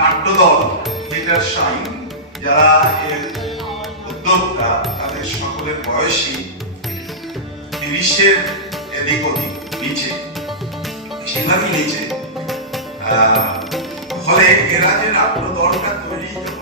নাট্যদল theatre shine যারা এর উদ্যোক্তা তাদের সকলের বয়সী 30-এর এদিক ওদিক নিচে, বেশিরভাগই নিচে। ফলে এরা যে নাট্যদলটা তৈরি যাও।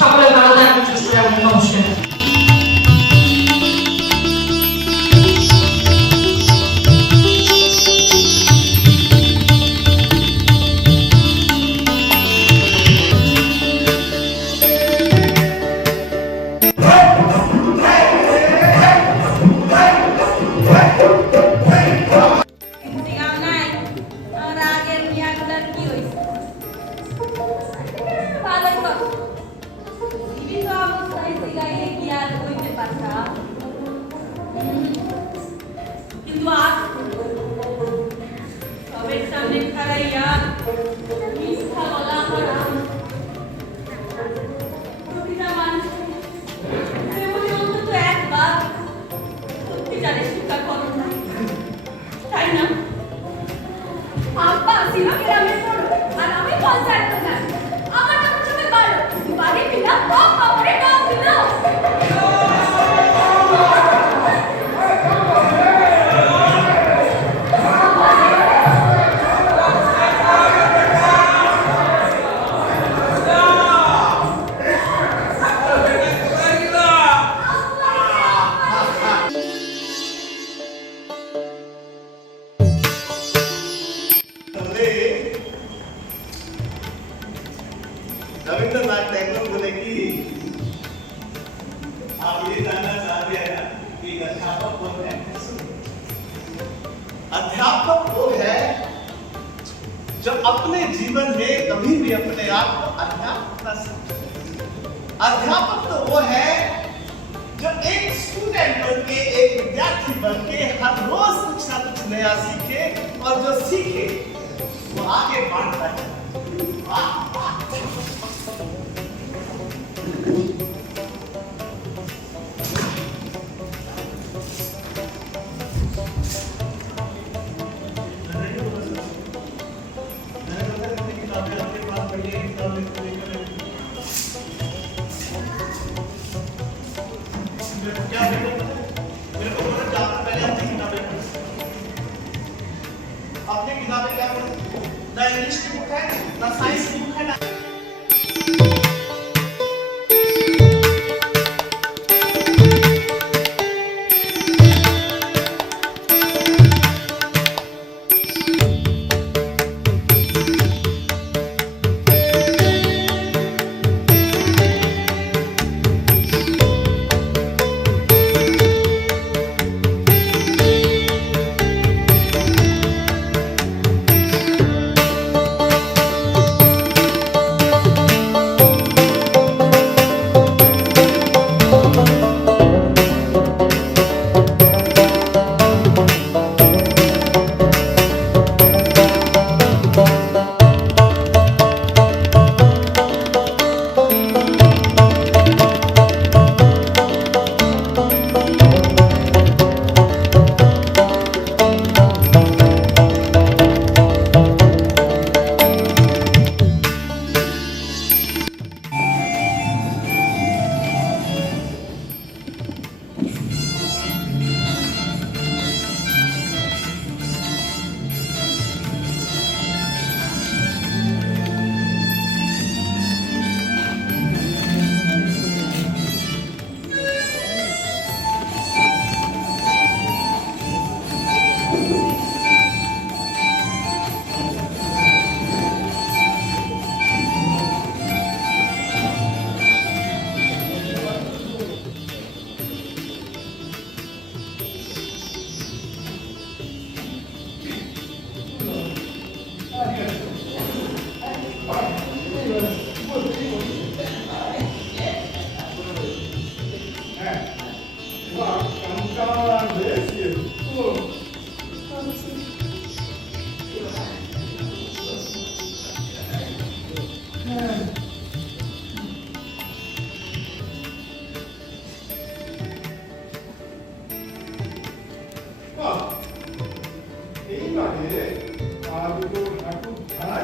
সকলে ভালো থাকবেন, সুস্থ থাকবেন। নমস্কার। কিন্তু আজ সবের সামনে খাড়াইয়া মিথ্যা বলা করা প্রতিটা মানুষ জীবনে অন্তত একবার সত্যিকারের শিক্ষা করো না, তাই না? আব্বা সিনেমা গ্রামের পড়ো আর আমি কনসার্ট না আমার যখন সময় বাড়ো বাড়ি ফিরা কম খবরে কম দিলো। रविंद्रनाथ टैगोर बोले कि आप ये जानना चाहते हैं कि अध्यापक कौन है? अध्यापक वो है जो अपने जीवन में कभी भी अपने आप को अध्यापक न समझे। अध्यापक तो वो है जो एक स्टूडेंट बन के, एक विद्यार्थी बन के हर रोज कुछ ना कुछ नया सीखे और जो सीखे वो आगे बढ़ता है। क्या मेरे को पहले अपनी किताबें क्या ना इंग्लिश की बुक है ना साइंस की बुक है ना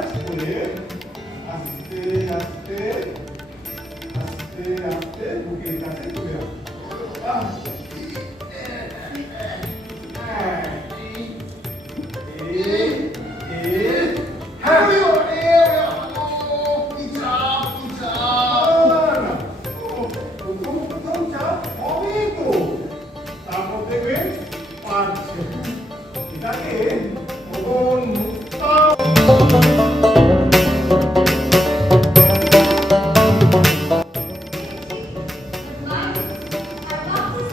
টাচ করে আস্তে আস্তে আস্তে আস্তে বুকের কাছে তুলে আনবো। তারপর দেখবেন পাঁচছে এটাকে I love this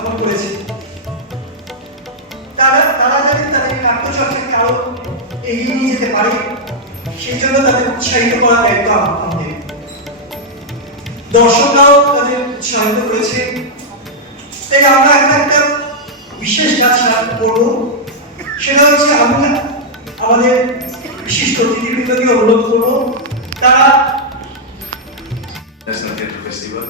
আমার করেছে তারা যাতে তাদের নাট্যচর্চাকে আরো এগিয়ে নিয়ে যেতে পারে সেই জন্য তাদের উৎসাহিত করা দায়িত্ব আমাদের। দর্শকরাও তাদের উৎসাহিত করেছে, তাই আমরা একটা বিশেষ কাজ করবো, সেটা হচ্ছে আমরা আমাদের বিশিষ্ট অতিথিবৃন্দকে অনুরোধ করবো তারা ন্যাশনাল থিয়েটার ফেস্টিভ্যাল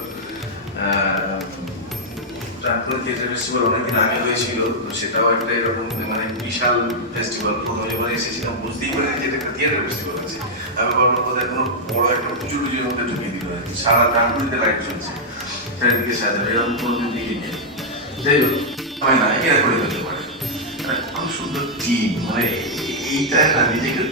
প্রাক্তন থিয়েটার ফেস্টিভ্যাল অনেকদিন আগে হয়েছিল, তো সেটাও একটা এরকম মানে বিশাল ফেস্টিভ্যাল। প্রথমে যখন এসেছিলাম বুঝতেই পারিনি যে এটা একটা থিয়েটার ফেস্টিভ্যাল আছে। আমি ভাবলাম কোথায় কোনো বড় একটা পুজোর মধ্যে ঢুকিয়ে দিল আর কি। সারা ডানকুনিতে লাইট চলছে, চারিদিকে সাজানো, এরকম কোনোদিন দেখিনি। যাই হোক, হয় না, এরা করে ফেলতে পারে। খুব সুন্দর টিম, মানে এইটা না নিজেকে